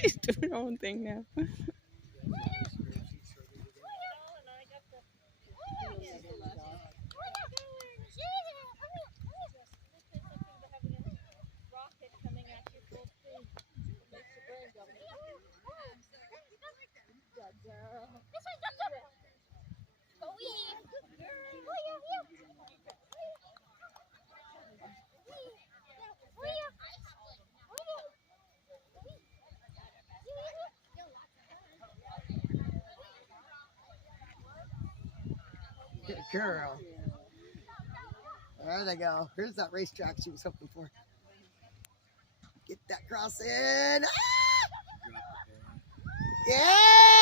She's doing her own thing now. Good girl. There they go. Here's that racetrack she was hoping for. Get that cross in. Ah! Yeah!